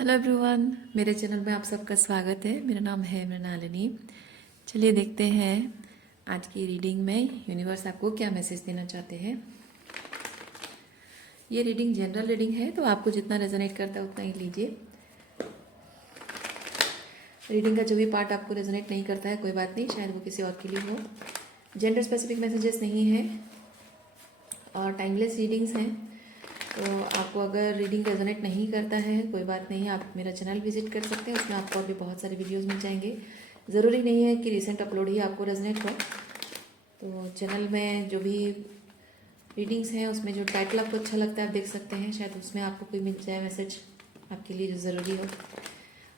Hello everyone, मेरे channel में आप सबका स्वागत है। मेरा नाम है मृणालिनी। चलिए देखते हैं आज की रीडिंग में यूनिवर्स आपको क्या मैसेज देना चाहते हैं। ये रीडिंग जनरल रीडिंग है, तो आपको जितना रेजोनेट करता है उतना ही लीजिए। रीडिंग का जो भी पार्ट आपको रेजोनेट नहीं करता है कोई बात नहीं, शायद वो किसी और के लिए हो। जेंडर स्पेसिफिक मैसेजेस नहीं है और टाइमलेस रीडिंग्स हैं। तो आपको अगर रीडिंग रेजोनेट नहीं करता है कोई बात नहीं, आप मेरा चैनल विजिट कर सकते हैं। उसमें आपको अभी बहुत सारे वीडियोस मिल जाएंगे। ज़रूरी नहीं है कि रिसेंट अपलोड ही आपको रेजोनेट हो। तो चैनल में जो भी रीडिंग्स हैं उसमें जो टाइटल आपको अच्छा लगता है आप देख सकते हैं, शायद उसमें आपको कोई मिल जाए मैसेज आपके लिए जो ज़रूरी हो।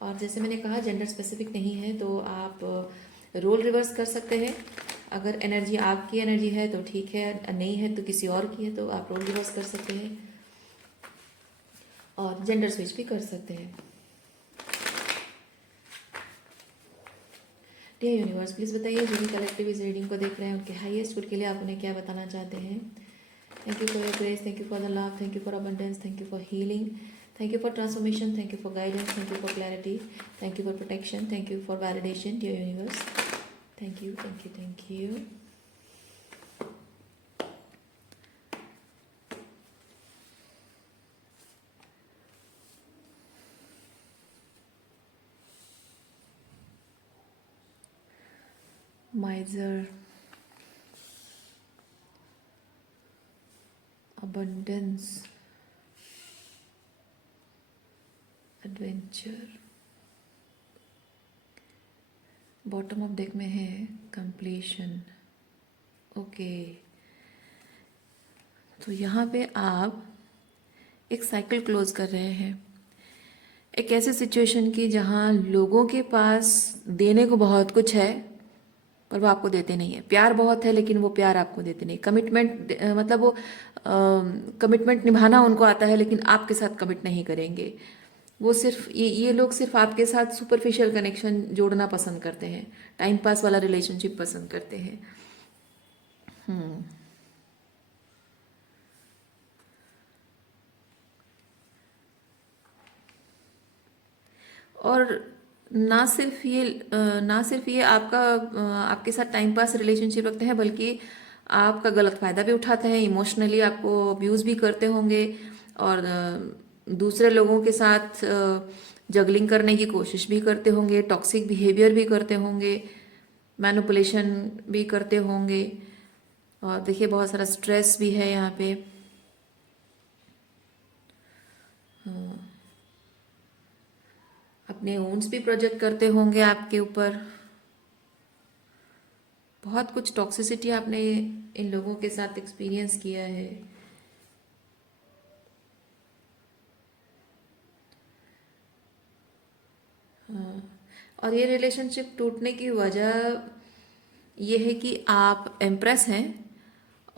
और जैसे मैंने कहा जेंडर स्पेसिफिक नहीं है, तो आप रोल रिवर्स कर सकते हैं। अगर एनर्जी आपकी एनर्जी है तो ठीक है, नहीं है तो किसी और की है तो आप रोल रिवर्स कर सकते हैं और जेंडर स्विच भी कर सकते हैं। डियर यूनिवर्स, प्लीज़ बताइए जो भी कलेक्टिव इस रीडिंग को देख रहे हैं उनके हाईएस्ट गुड के लिए आप उन्हें क्या बताना चाहते हैं। Thank you for your grace, thank you for the love, thank you for abundance, thank you for healing, thank you for transformation, thank you for guidance, thank you for clarity, thank you for protection, thank you for validation. Dear universe, thank you, thank you, thank you. Miser, abundance, adventure। Bottom of deck में है completion. Okay, तो यहाँ पे आप एक cycle close कर रहे हैं। एक ऐसे सिचुएशन की जहाँ लोगों के पास देने को बहुत कुछ है पर वो आपको देते नहीं है। प्यार बहुत है लेकिन वो प्यार आपको देते नहीं। कमिटमेंट मतलब वो कमिटमेंट निभाना उनको आता है लेकिन आपके साथ कमिट नहीं करेंगे। वो सिर्फ ये लोग सिर्फ आपके साथ सुपरफिशियल कनेक्शन जोड़ना पसंद करते हैं, टाइम पास वाला रिलेशनशिप पसंद करते हैं। और ना सिर्फ ये आपका आपके साथ टाइम पास रिलेशनशिप रखते हैं, बल्कि आपका गलत फायदा भी उठाते हैं। इमोशनली आपको अब्यूज भी करते होंगे और दूसरे लोगों के साथ जगलिंग करने की कोशिश भी करते होंगे, टॉक्सिक बिहेवियर भी करते होंगे, मैनिपुलेशन भी करते होंगे। और देखिए बहुत सारा स्ट्रेस भी है यहाँ पे। अपने ओन्स भी प्रोजेक्ट करते होंगे आपके ऊपर। बहुत कुछ टॉक्सिसिटी आपने इन लोगों के साथ एक्सपीरियंस किया है। हाँ, और ये रिलेशनशिप टूटने की वजह ये है कि आप एम्प्रेस हैं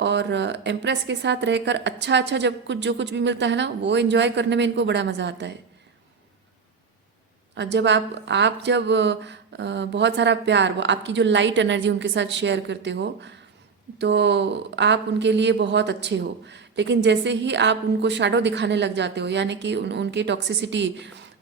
और एम्प्रेस के साथ रहकर अच्छा अच्छा जब कुछ जो कुछ भी मिलता है ना वो एंजॉय करने में इनको बड़ा मज़ा आता है। और जब आप जब बहुत सारा प्यार, वो आपकी जो लाइट एनर्जी उनके साथ शेयर करते हो तो आप उनके लिए बहुत अच्छे हो। लेकिन जैसे ही आप उनको शैडो दिखाने लग जाते हो, यानी कि उनकी टॉक्सिसिटी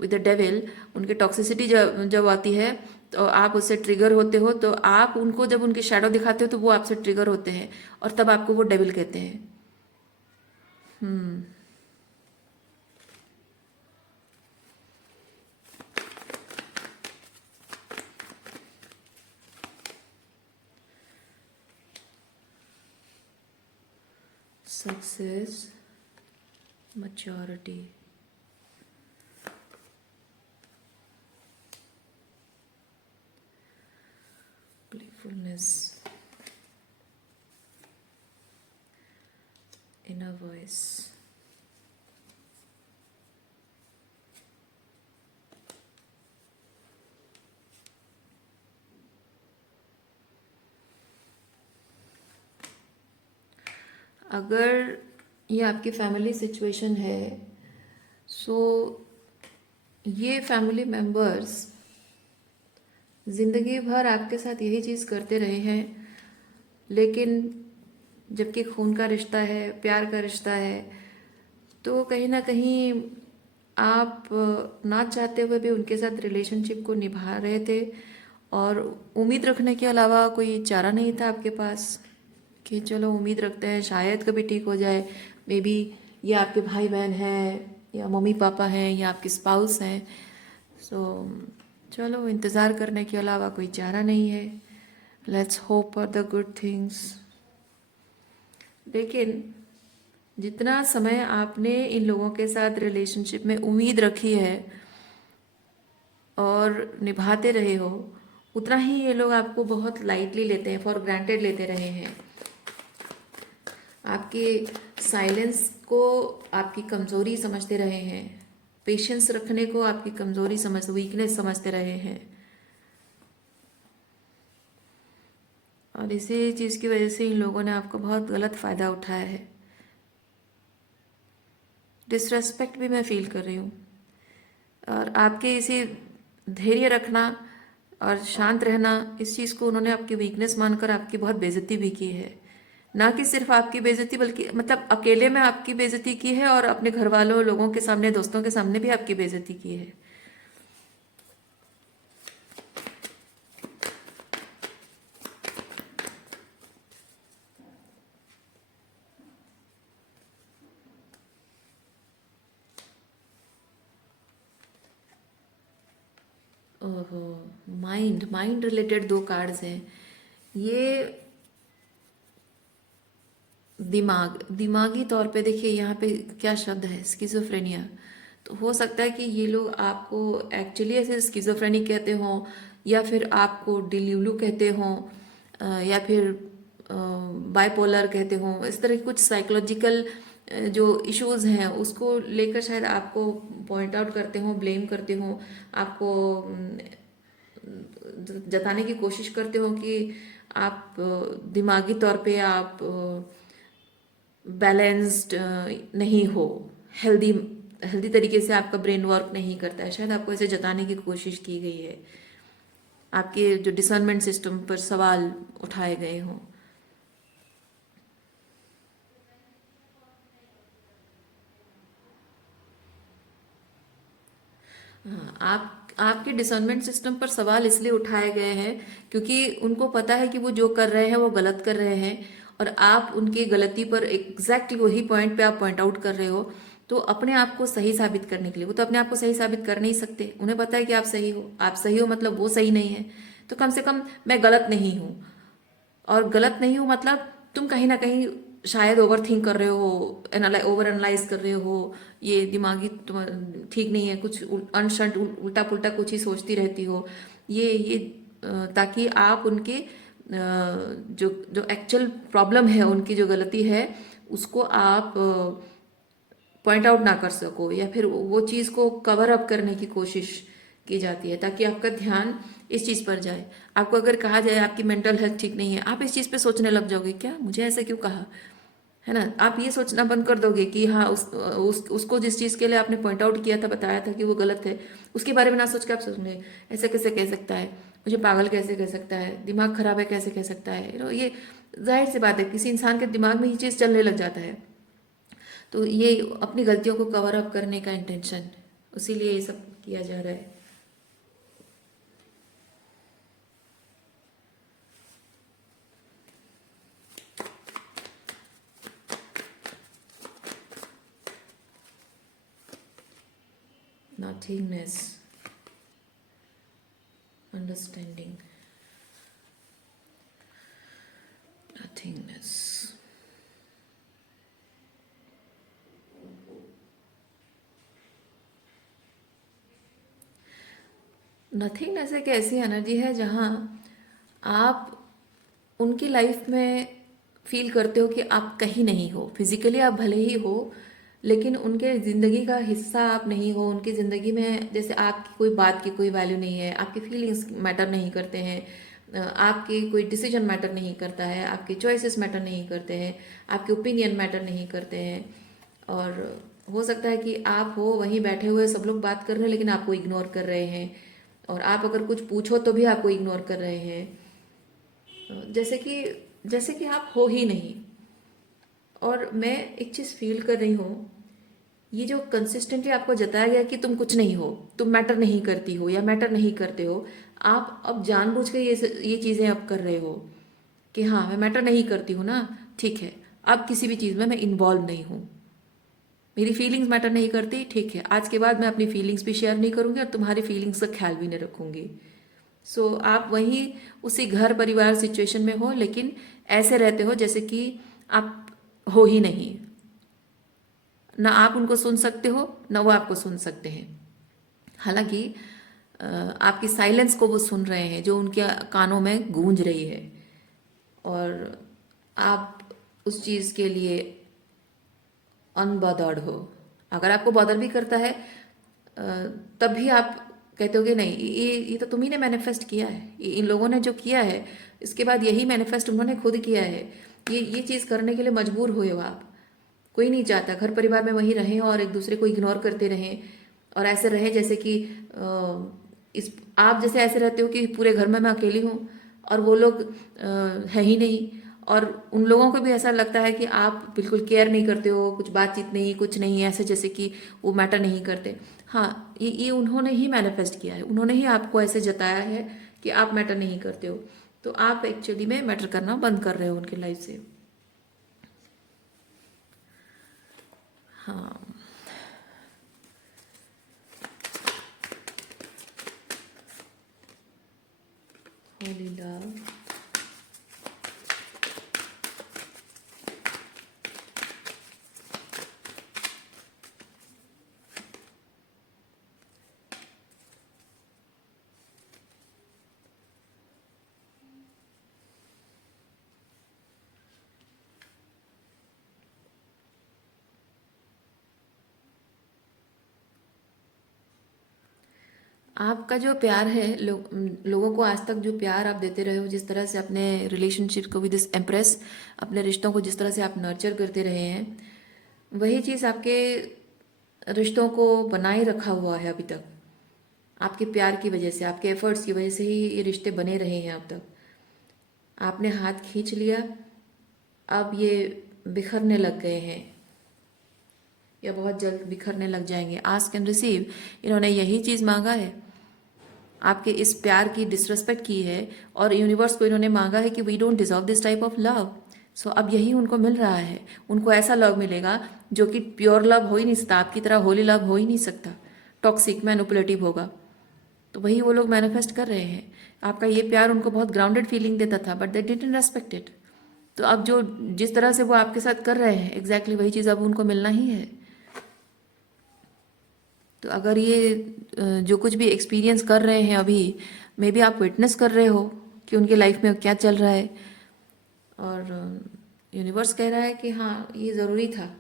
विद द डेविल, उनकी टॉक्सिसिटी जब जब आती है तो आप उससे ट्रिगर होते हो। तो आप उनको जब उनकी शैडो दिखाते हो तो वो आपसे ट्रिगर होते हैं और तब आपको वो डेविल कहते हैं। Success, maturity, playfulness, inner voice. अगर ये आपकी फैमिली सिचुएशन है, सो ये फैमिली मेंबर्स जिंदगी भर आपके साथ यही चीज़ करते रहे हैं, लेकिन जबकि खून का रिश्ता है, प्यार का रिश्ता है, तो कहीं ना कहीं आप ना चाहते हुए भी उनके साथ रिलेशनशिप को निभा रहे थे और उम्मीद रखने के अलावा कोई चारा नहीं था आपके पास कि चलो उम्मीद रखते हैं शायद कभी ठीक हो जाए। मे बी ये आपके भाई बहन हैं या मम्मी पापा हैं या आपके स्पाउस हैं। सो चलो इंतज़ार करने के अलावा कोई चारा नहीं है। Let's hope for the good things. लेकिन जितना समय आपने इन लोगों के साथ रिलेशनशिप में उम्मीद रखी है और निभाते रहे हो, उतना ही ये लोग आपको बहुत लाइटली लेते हैं, फॉर ग्रांटेड लेते रहे हैं। आपके साइलेंस को आपकी कमज़ोरी समझते रहे हैं, पेशेंस रखने को आपकी कमज़ोरी वीकनेस समझते रहे हैं। और इसी चीज़ की वजह से इन लोगों ने आपका बहुत गलत फ़ायदा उठाया है। डिसरेस्पेक्ट भी मैं फील कर रही हूँ। और आपके इसी धैर्य रखना और शांत रहना, इस चीज़ को उन्होंने आपकी वीकनेस मानकर आपकी बहुत बेइज्जती भी की है। ना कि सिर्फ आपकी बेइज्जती बल्कि मतलब अकेले में आपकी बेइज्जती की है और अपने घर वालों लोगों के सामने दोस्तों के सामने भी आपकी बेइज्जती की है। ओहो, माइंड माइंड रिलेटेड दो कार्ड्स हैं ये। दिमागी तौर पे देखिए यहाँ पे क्या शब्द है, स्किज़ोफ्रेनिया। तो हो सकता है कि ये लोग आपको एक्चुअली ऐसे स्किज़ोफ्रेनिक कहते हों या फिर आपको डिल्यूलू कहते हों या फिर बाइपोलर कहते हों। इस तरह की कुछ साइकोलॉजिकल जो इश्यूज हैं उसको लेकर शायद आपको पॉइंट आउट करते हों, ब्लेम करते हों, आपको जताने की कोशिश करते हो कि आप दिमागी तौर पे आप बैलेंस्ड नहीं हो, हेल्दी हेल्दी तरीके से आपका ब्रेन वर्क नहीं करता है। शायद आपको ऐसे जताने की कोशिश की गई है, आपके जो डिसर्नमेंट सिस्टम पर सवाल उठाए गए हों। हाँ, आप आपके डिसर्नमेंट सिस्टम पर सवाल इसलिए उठाए गए हैं क्योंकि उनको पता है कि वो जो कर रहे हैं वो गलत कर रहे हैं और आप उनकी गलती पर एग्जैक्टली वही पॉइंट पे आप पॉइंट आउट कर रहे हो। तो अपने आप को सही साबित करने के लिए, वो तो अपने आप को सही साबित कर नहीं सकते, उन्हें पता है कि आप सही हो। आप सही हो मतलब वो सही नहीं है, तो कम से कम मैं गलत नहीं हूँ। और गलत नहीं हो मतलब तुम कहीं ना कहीं शायद ओवर थिंक कर रहे हो, ओवर एनालाइज कर रहे हो, ये दिमागी ठीक नहीं है, कुछ अनशंट उल्टा पुल्टा कुछ ही सोचती रहती हो। ये ताकि आप उनके जो जो एक्चुअल प्रॉब्लम है, उनकी जो गलती है उसको आप पॉइंट आउट ना कर सको, या फिर वो चीज़ को कवर अप करने की कोशिश की जाती है ताकि आपका ध्यान इस चीज़ पर जाए। आपको अगर कहा जाए आपकी मेंटल हेल्थ ठीक नहीं है, आप इस चीज़ पे सोचने लग जाओगे, क्या मुझे ऐसा क्यों कहा, है ना। आप ये सोचना बंद कर दोगे कि हाँ उसको जिस चीज़ के लिए आपने पॉइंट आउट किया था, बताया था कि वो गलत है, उसके बारे में ना सोच के आप सोचोगे ऐसे कैसे कह सकता है, मुझे पागल कैसे कह सकता है, दिमाग खराब है कैसे कह सकता है। ये जाहिर सी बात है, किसी इंसान के दिमाग में ये चीज़ चलने लग जाता है। तो ये अपनी गलतियों को कवर अप करने का इंटेंशन, उसीलिए ये सब किया जा रहा है। नॉथिंगनेस, अंडरस्टैंडिंग, नॉथिंगनेस। नथिंगनेस एक ऐसी एनर्जी है जहाँ आप उनकी लाइफ में फील करते हो कि आप कहीं नहीं हो। फिजिकली आप भले ही हो लेकिन उनके ज़िंदगी का हिस्सा आप नहीं हो। उनकी ज़िंदगी में जैसे आपकी कोई बात की कोई वैल्यू नहीं है, आपकी फीलिंग्स मैटर नहीं करते हैं, आपकी कोई डिसीजन मैटर नहीं करता है, आपके चॉइसेस मैटर नहीं करते हैं, आपके ओपिनियन मैटर नहीं करते हैं। और हो सकता है कि आप हो वहीं बैठे हुए, सब लोग बात कर रहे हैं लेकिन आपको इग्नोर कर रहे हैं, और आप अगर कुछ पूछो तो भी आपको इग्नोर कर रहे हैं, जैसे कि आप हो ही नहीं। और मैं एक चीज़ फील कर रही हूँ, ये जो कंसिस्टेंटली आपको जताया गया कि तुम कुछ नहीं हो, तुम मैटर नहीं करती हो या मैटर नहीं करते हो, आप अब जानबूझ के ये चीज़ें अब कर रहे हो कि हाँ मैं मैटर नहीं करती हूँ ना, ठीक है, अब किसी भी चीज़ में मैं इन्वॉल्व नहीं हूँ, मेरी फीलिंग्स मैटर नहीं करती, ठीक है, आज के बाद मैं अपनी फीलिंग्स भी शेयर नहीं करूँगी और तुम्हारी फीलिंग्स का ख्याल भी नहीं रखूँगी। सो आप वहीं उसी घर परिवार सिचुएशन में हो, लेकिन ऐसे रहते हो जैसे कि आप हो ही नहीं, ना आप उनको सुन सकते हो ना वो आपको सुन सकते हैं। हालांकि आपकी साइलेंस को वो सुन रहे हैं जो उनके कानों में गूंज रही है, और आप उस चीज़ के लिए अनबॉदर्ड हो। अगर आपको बॉदर भी करता है तब भी आप कहते हो कि नहीं, ये तो तुम ही ने मैनिफेस्ट किया है, इन लोगों ने जो किया है इसके बाद यही मैनिफेस्ट उन्होंने खुद किया है, ये चीज़ करने के लिए मजबूर हुए हो आप। कोई नहीं चाहता घर परिवार में वहीं रहें और एक दूसरे को इग्नोर करते रहें और ऐसे रहे जैसे कि इस आप जैसे ऐसे रहते हो कि पूरे घर में मैं अकेली हूँ और वो लोग है ही नहीं, और उन लोगों को भी ऐसा लगता है कि आप बिल्कुल केयर नहीं करते हो, कुछ बातचीत नहीं, कुछ नहीं, ऐसे जैसे कि वो मैटर नहीं करते। हाँ, ये उन्होंने ही मैनिफेस्ट किया है, उन्होंने ही आपको ऐसे जताया है कि आप मैटर नहीं करते हो, तो आप एक्चुअली में मैटर करना बंद कर रहे हो उनकी लाइफ से। हाँ, होली लव। आपका जो प्यार है, लोगों को आज तक जो प्यार आप देते रहे हो, जिस तरह से अपने रिलेशनशिप को विद दिस एम्प्रेस, अपने रिश्तों को जिस तरह से आप नर्चर करते रहे हैं, वही चीज़ आपके रिश्तों को बनाए रखा हुआ है अभी तक। आपके प्यार की वजह से, आपके एफर्ट्स की वजह से ही ये रिश्ते बने रहे हैं अब तक। आपने हाथ खींच लिया, अब ये बिखरने लग गए हैं या बहुत जल्द बिखरने लग जाएंगे। आस्क एंड रिसीव, इन्होंने यही चीज़ मांगा है, आपके इस प्यार की डिसरेस्पेक्ट की है, और यूनिवर्स को इन्होंने मांगा है कि we don't deserve this type of love. So अब यही उनको मिल रहा है। उनको ऐसा लव मिलेगा जो कि प्योर लव हो ही नहीं सकता, आपकी तरह होली लव हो ही नहीं सकता, टॉक्सिक मैनिपुलेटिव होगा। तो वही वो लोग मैनिफेस्ट कर रहे हैं। आपका ये प्यार उनको बहुत ग्राउंडेड फीलिंग देता था, but they didn't respect it. तो अब जो जिस तरह से वो आपके साथ कर रहे हैं, एग्जैक्टली वही चीज़ अब उनको मिलना ही है। तो अगर ये जो कुछ भी एक्सपीरियंस कर रहे हैं अभी, मे बी आप विटनेस कर रहे हो कि उनके लाइफ में क्या चल रहा है, और यूनिवर्स कह रहा है कि हाँ ये ज़रूरी था,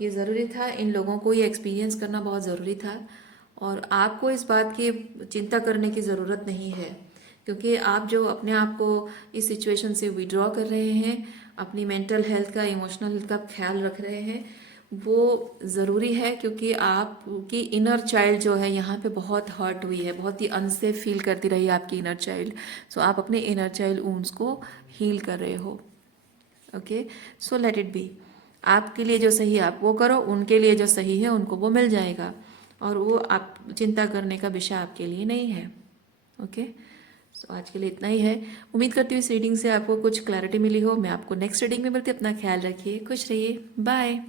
ये ज़रूरी था, इन लोगों को ये एक्सपीरियंस करना बहुत ज़रूरी था, और आपको इस बात की चिंता करने की ज़रूरत नहीं है, क्योंकि आप जो अपने आप को इस सिचुएशन से विड्रॉ कर रहे हैं, अपनी मेंटल हेल्थ का, इमोशनल हेल्थ का ख्याल रख रहे हैं, वो ज़रूरी है, क्योंकि आपकी इनर चाइल्ड जो है यहाँ पे बहुत हर्ट हुई है, बहुत ही अनसेफ फील करती रही आपकी इनर चाइल्ड। सो आप अपने इनर चाइल्ड वुंड्स को हील कर रहे हो। Okay, so let it be. आपके लिए जो सही है आप वो करो, उनके लिए जो सही है उनको वो मिल जाएगा, और वो आप चिंता करने का विषय आपके लिए नहीं है। ओके, सो आज के लिए इतना ही है। उम्मीद करती हूँ इस रीडिंग से आपको कुछ क्लैरिटी मिली हो। मैं आपको नेक्स्ट रीडिंग में मिलती हूँ। अपना ख्याल रखिए, खुश रहिए, बाय।